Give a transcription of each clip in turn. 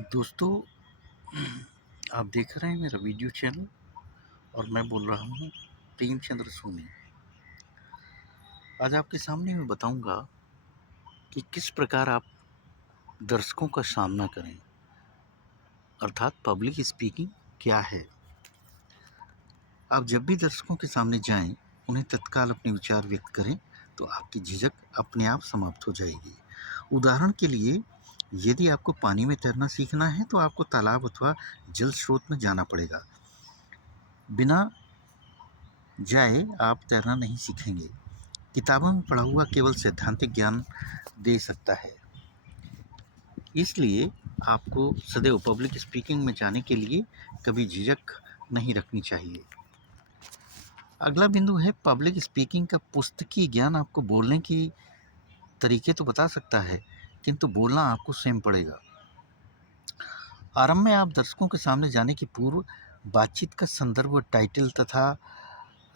दोस्तों, आप देख रहे हैं मेरा वीडियो चैनल और मैं बोल रहा हूँ प्रेमचंद्र सोनी। आज आपके सामने मैं बताऊंगा कि किस प्रकार आप दर्शकों का सामना करें, अर्थात पब्लिक स्पीकिंग क्या है। आप जब भी दर्शकों के सामने जाएं, उन्हें तत्काल अपने विचार व्यक्त करें तो आपकी झिझक अपने आप समाप्त हो जाएगी। उदाहरण के लिए, यदि आपको पानी में तैरना सीखना है तो आपको तालाब अथवा जल स्रोत में जाना पड़ेगा। बिना जाए आप तैरना नहीं सीखेंगे। किताबों में पढ़ा हुआ केवल सैद्धांतिक ज्ञान दे सकता है। इसलिए आपको सदैव पब्लिक स्पीकिंग में जाने के लिए कभी झिझक नहीं रखनी चाहिए। अगला बिंदु है पब्लिक स्पीकिंग का पुस्तकीय ज्ञान आपको बोलने की तरीके तो बता सकता है, किंतु बोलना आपको स्वयं पड़ेगा। आरंभ में आप दर्शकों के सामने जाने की पूर्व बातचीत का संदर्भ, टाइटल तथा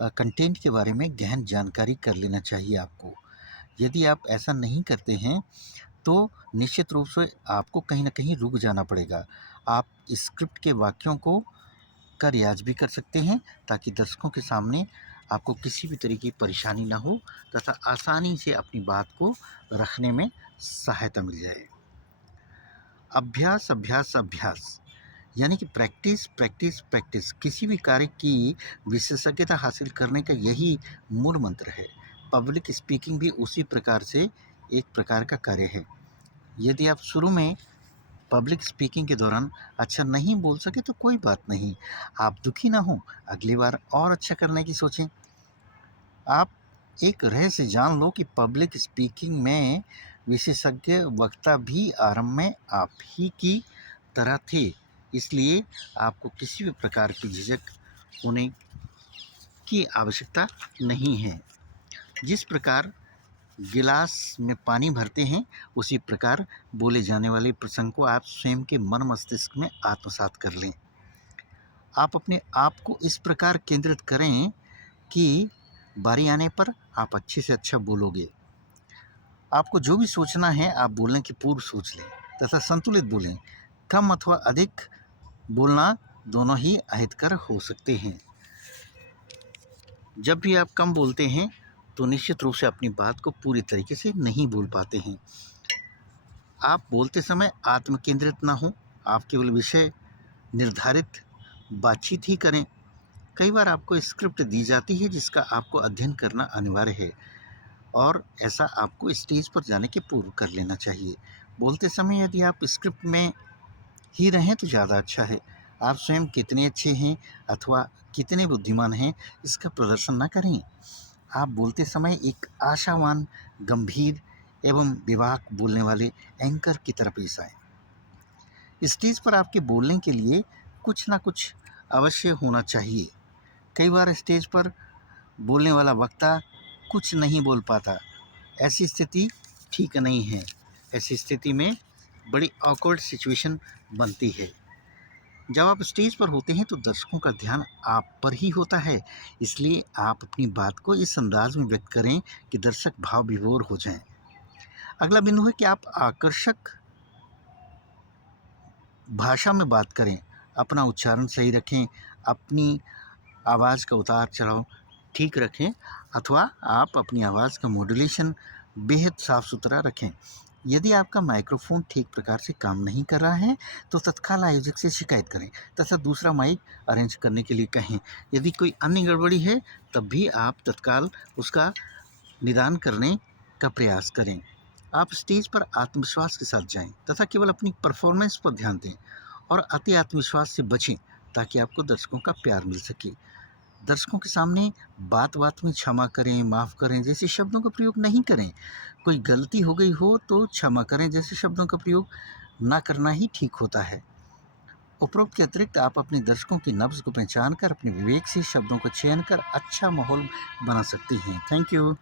कंटेंट के बारे में गहन जानकारी कर लेना चाहिए आपको। यदि आप ऐसा नहीं करते हैं तो निश्चित रूप से आपको कहीं न कहीं रुक जाना पड़ेगा। आप स्क्रिप्ट के वाक्यों को का रियाज भी कर सकते हैं ताकि दर्शकों के सामने आपको किसी भी तरह की परेशानी ना हो तथा आसानी से अपनी बात को रखने में सहायता मिल जाए। अभ्यास, अभ्यास, अभ्यास यानी कि प्रैक्टिस, प्रैक्टिस, प्रैक्टिस। किसी भी कार्य की विशेषज्ञता हासिल करने का यही मूल मंत्र है। पब्लिक स्पीकिंग भी उसी प्रकार से एक प्रकार का कार्य है। यदि आप शुरू में पब्लिक स्पीकिंग के दौरान अच्छा नहीं बोल सके तो कोई बात नहीं, आप दुखी ना हों, अगली बार और अच्छा करने की सोचें। आप एक रहस्य जान लो कि पब्लिक स्पीकिंग में विशेषज्ञ वक्ता भी आरंभ में आप ही की तरह थे, इसलिए आपको किसी भी प्रकार की झिझक होने की आवश्यकता नहीं है। जिस प्रकार गिलास में पानी भरते हैं, उसी प्रकार बोले जाने वाले प्रसंग को आप स्वयं के मन मस्तिष्क में आत्मसात कर लें। आप अपने आप को इस प्रकार केंद्रित करें कि बारी आने पर आप अच्छे से अच्छा बोलोगे। आपको जो भी सोचना है आप बोलने के पूर्व सोच लें तथा संतुलित बोलें। कम अथवा अधिक बोलना दोनों ही अहितकर हो सकते हैं। जब भी आप कम बोलते हैं तो निश्चित रूप से अपनी बात को पूरी तरीके से नहीं बोल पाते हैं। आप बोलते समय आत्म केंद्रित ना हो, आप केवल विषय निर्धारित बातचीत ही करें। कई बार आपको स्क्रिप्ट दी जाती है जिसका आपको अध्ययन करना अनिवार्य है और ऐसा आपको स्टेज पर जाने के पूर्व कर लेना चाहिए। बोलते समय यदि आप स्क्रिप्ट में ही रहें तो ज़्यादा अच्छा है। आप स्वयं कितने अच्छे हैं अथवा कितने बुद्धिमान हैं इसका प्रदर्शन ना करें। आप बोलते समय एक आशावान, गंभीर एवं बेबाक बोलने वाले एंकर की तरह पेश आएँ। स्टेज पर आपके बोलने के लिए कुछ ना कुछ अवश्य होना चाहिए। कई बार स्टेज पर बोलने वाला वक्ता कुछ नहीं बोल पाता। ऐसी स्थिति ठीक नहीं है। ऐसी स्थिति में बड़ी ऑकवर्ड सिचुएशन बनती है। जब आप स्टेज पर होते हैं तो दर्शकों का ध्यान आप पर ही होता है, इसलिए आप अपनी बात को इस अंदाज में व्यक्त करें कि दर्शक भाव विभोर हो जाएं। अगला बिंदु है कि आप आकर्षक भाषा में बात करें। अपना उच्चारण सही रखें, अपनी आवाज़ का उतार चढ़ाव ठीक रखें अथवा आप अपनी आवाज़ का मॉड्यूलेशन बेहद साफ़ सुथरा रखें। यदि आपका माइक्रोफोन ठीक प्रकार से काम नहीं कर रहा है तो तत्काल आयोजक से शिकायत करें तथा दूसरा माइक अरेंज करने के लिए कहें। यदि कोई अन्य गड़बड़ी है तब भी आप तत्काल उसका निदान करने का प्रयास करें। आप स्टेज पर आत्मविश्वास के साथ जाएं तथा केवल अपनी परफॉर्मेंस पर ध्यान दें और अति आत्मविश्वास से बचें ताकि आपको दर्शकों का प्यार मिल सके। दर्शकों के सामने बात-बात में क्षमा करें, माफ़ करें जैसे शब्दों का प्रयोग नहीं करें। कोई गलती हो गई हो तो क्षमा करें जैसे शब्दों का प्रयोग ना करना ही ठीक होता है। उपरोक्त के अतिरिक्त आप अपने दर्शकों की नब्ज़ को पहचान कर अपने विवेक से शब्दों का चयन कर अच्छा माहौल बना सकते हैं। Thank you.